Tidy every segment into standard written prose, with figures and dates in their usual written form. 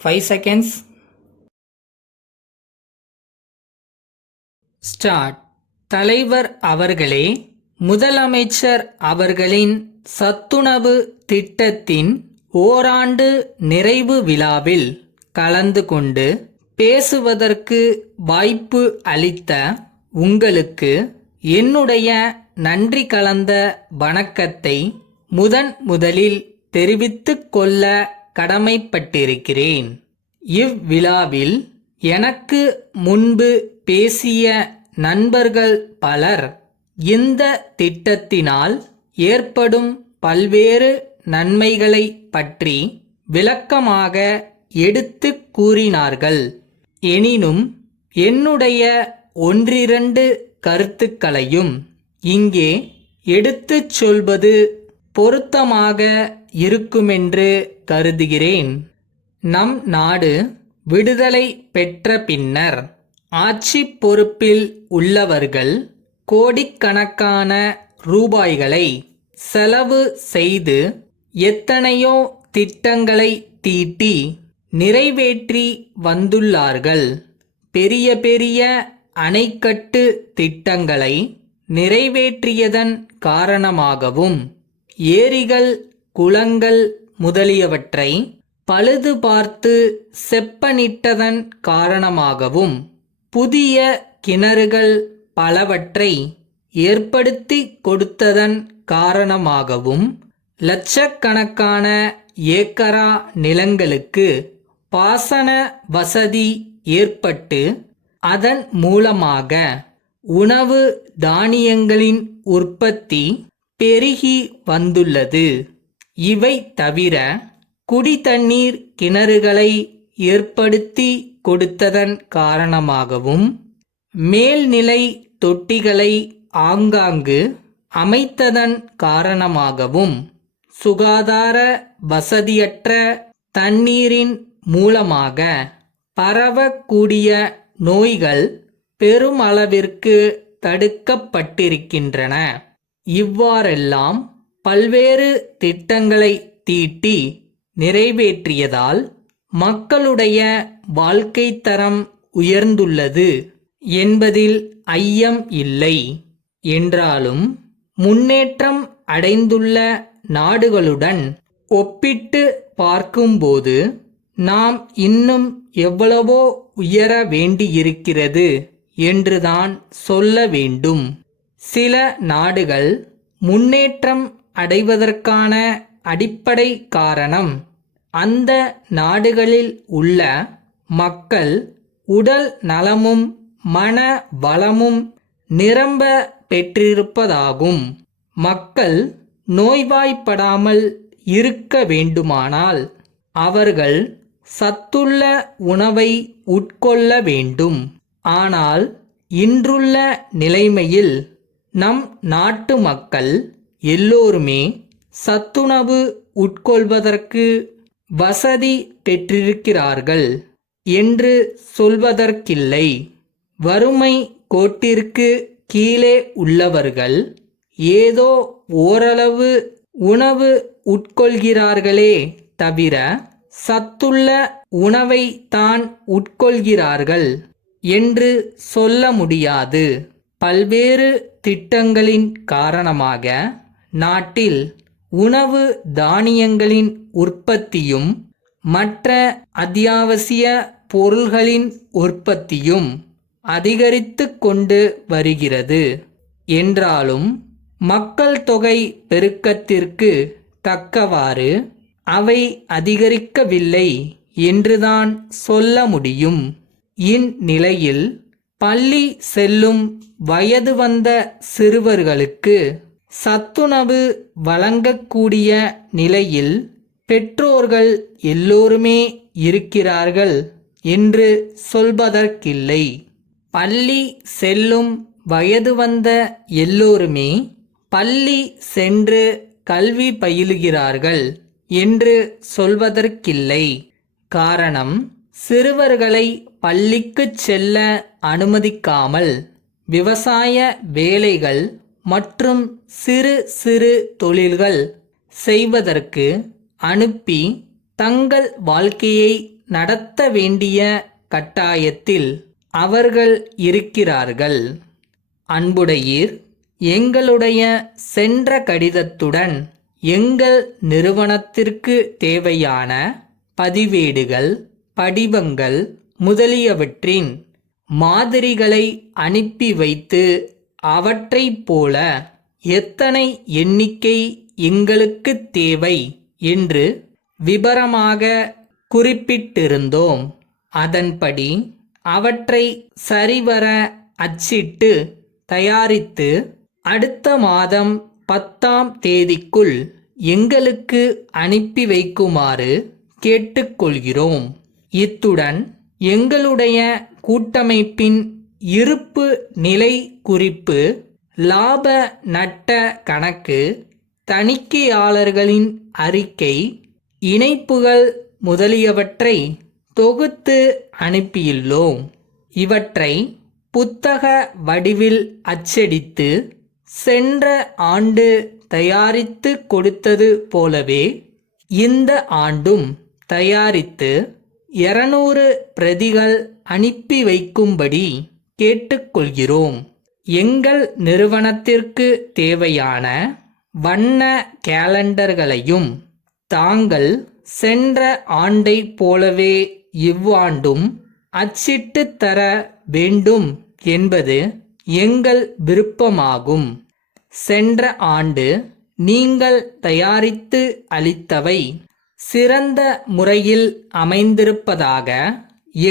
5 seconds. Start. தலைவர் அவர்களே, முதலமைச்சர் அவர்களின் சத்துணவு திட்டத்தின் ஓராண்டு நிறைவு விழாவில் கலந்து கொண்டு பேசுவதற்கு வாய்ப்பு அளித்த உங்களுக்கு என்னுடைய நன்றி கலந்த வணக்கத்தை முதலில் தெரிவித்துக் கொள்ள கடமைப்பட்டிருக்கிறேன். இவ்விழாவில் எனக்கு முன்பு பேசிய நண்பர்கள் பலர் இந்த திட்டத்தினால் ஏற்படும் பல்வேறு நன்மைகளை பற்றி விளக்கமாக எடுத்து கூறினார்கள். எனினும் என்னுடைய ஒன்றிரண்டு கருத்துக்களையும் இங்கே எடுத்துச் சொல்வது பொருத்தமாக இருக்குமென்று கருதுகிறேன். நம் நாடு விடுதலை பெற்ற பின்னர் ஆட்சி பொறுப்பில் உள்ளவர்கள் கோடிக்கணக்கான ரூபாய்களை செலவு செய்து எத்தனையோ திட்டங்களை தீட்டி நிறைவேற்றி வந்துள்ளார்கள். பெரிய பெரிய அணைக்கட்டு திட்டங்களை நிறைவேற்றியதன் காரணமாகவும் ஏரிகள், குளங்கள் முதலியவற்றை பழுது பார்த்து செப்பனிட்டதன் காரணமாகவும் புதிய கிணறுகள் பலவற்றை ஏற்படுத்தி கொடுத்ததன் காரணமாகவும் லட்சக்கணக்கான ஏக்கரா நிலங்களுக்கு பாசன வசதி ஏற்பட்டு அதன் மூலமாக உணவு தானியங்களின் உற்பத்தி பெருகி வந்துள்ளது. இவை தவிர குடிதண்ணீர் கிணறுகளை ஏற்படுத்தி கொடுத்ததன் காரணமாகவும் மேல்நிலை தொட்டிகளை ஆங்காங்கு அமைத்ததன் காரணமாகவும் சுகாதார வசதியற்ற தண்ணீரின் மூலமாக பரவக்கூடிய நோய்கள் பெருமளவிற்கு தடுக்கப்பட்டிருக்கின்றன. இவ்வாறெல்லாம் பல்வேறு திட்டங்களை தீட்டி நிறைவேற்றியதால் மக்களுடைய வாழ்க்கை தரம் உயர்ந்துள்ளது என்பதில் ஐயம் இல்லை. என்றாலும் முன்னேற்றம் அடைந்துள்ள நாடுகளுடன் ஒப்பிட்டு பார்க்கும்போது நாம் இன்னும் எவ்வளவோ உயர வேண்டியிருக்கிறது என்றுதான் சொல்ல வேண்டும். சில நாடுகள் முன்னேற்றம் அடைவதற்கான அடிப்படை காரணம் அந்த நாடுகளில் உள்ள மக்கள் உடல் நலமும் மன வளமும் நிரம்ப பெற்றிருப்பதாகும். மக்கள் நோய்வாய்ப்படாமல் இருக்க வேண்டுமானால் அவர்கள் சத்துள்ள உணவை உட்கொள்ள வேண்டும். ஆனால் இன்றுள்ள நிலைமையில் நம் நாட்டு மக்கள் எல்லோருமே சத்துணவு உட்கொள்வதற்கு வசதி பெற்றிருக்கிறார்கள் என்று சொல்வதற்கில்லை. வறுமை கோட்டிற்கு கீழே உள்ளவர்கள் ஏதோ ஓரளவு உணவு உட்கொள்கிறார்களே தவிர சத்துள்ள உணவை தான் உட்கொள்கிறார்கள் என்று சொல்ல முடியாது. பல்வேறு திட்டங்களின் காரணமாக நாட்டில் உணவு தானியங்களின் உற்பத்தியும் மற்ற அத்தியாவசிய பொருள்களின் உற்பத்தியும் அதிகரித்து கொண்டு வருகிறது. என்றாலும் மக்கள் தொகை பெருக்கத்திற்கு தக்கவாறு அவை அதிகரிக்கவில்லை என்றுதான் சொல்ல முடியும். இந்நிலையில் பள்ளி செல்லும் வயது வந்த சிறுவர்களுக்கு சத்துணவு வழங்கக்கூடிய நிலையில் பெற்றோர்கள் எல்லோருமே இருக்கிறார்கள் என்று சொல்வதற்கில்லை. பள்ளி செல்லும் வயது வந்த எல்லோருமே பள்ளி சென்று கல்வி பயிலுகிறார்கள் என்று சொல்வதற்கில்லை. காரணம், சிறுவர்களை பள்ளிக்குச் செல்ல அனுமதிக்காமல் விவசாய வேலைகள் மற்றும் சிறு சிறு தொழில்கள் செய்வதற்கு அனுப்பி தங்கள் வாழ்க்கையை நடத்த வேண்டிய கட்டாயத்தில் அவர்கள் இருக்கிறார்கள். அன்புடையீர், எங்களுடைய சென்ற கடிதத்துடன் எங்கள் நிறுவனத்திற்கு தேவையான பதிவேடுகள், படிவங்கள் முதலியவற்றின் மாதிரிகளை அனுப்பி வைத்து அவற்றைப் போல எத்தனை எண்ணிக்கை எங்களுக்கு தேவை என்று விபரமாக குறிப்பிட்டிருந்தோம். அதன்படி அவற்றை சரிவர அச்சிட்டு தயாரித்து அடுத்த மாதம் 10ஆம் தேதிக்குள் எங்களுக்கு அனுப்பி வைக்குமாறு கேட்டுக்கொள்கிறோம். இத்துடன் எங்களுடைய கூட்டமைப்பின் இருப்பு நிலை குறிப்பு, லாப நட்ட கணக்கு, தணிக்கையாளர்களின் அறிக்கை, இணைப்புகள் முதலியவற்றை தொகுத்து அனுப்பியுள்ளோம். இவற்றை புத்தக வடிவில் அச்சடித்து சென்ற ஆண்டு தயாரித்து கொடுத்தது போலவே இந்த ஆண்டும் தயாரித்து 200 பிரதிகள் அனுப்பி வைக்கும்படி கேட்டுக்கொள்கிறோம். எங்கள் நிறுவனத்திற்கு தேவையான வண்ண கேலண்டர்களையும் தாங்கள் சென்ற ஆண்டைப் போலவே இவ்வாண்டும் அச்சிட்டு தர வேண்டும் என்பது எங்கள் விருப்பமாகும். சென்ற ஆண்டு நீங்கள் தயாரித்து அளித்தவை சிறந்த முறையில் அமைந்திருப்பதாக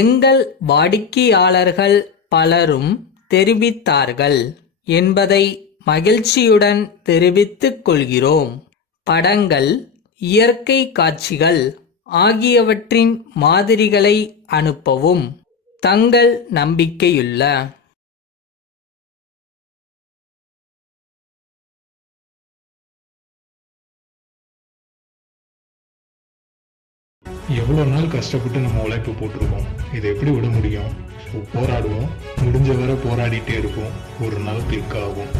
எங்கள் வாடிக்கையாளர்கள் பலரும் தெரிவித்தார்கள் என்பதை மகிழ்ச்சியுடன் தெரிவித்துக் கொள்கிறோம். படங்கள், இயற்கை காட்சிகள் ஆகியவற்றின் மாதிரிகளை அனுப்பவும். தங்கள் நம்பிக்கையுள்ள எவ்வளோ நாள் கஷ்டப்பட்டு நம்ம உழைப்பு போட்டிருக்கோம். இதை எப்படி விட முடியும்? போராடுவோம், முடிஞ்ச வரை போராடிட்டே இருப்போம். ஒரு நாள் கிளிக் ஆகும்.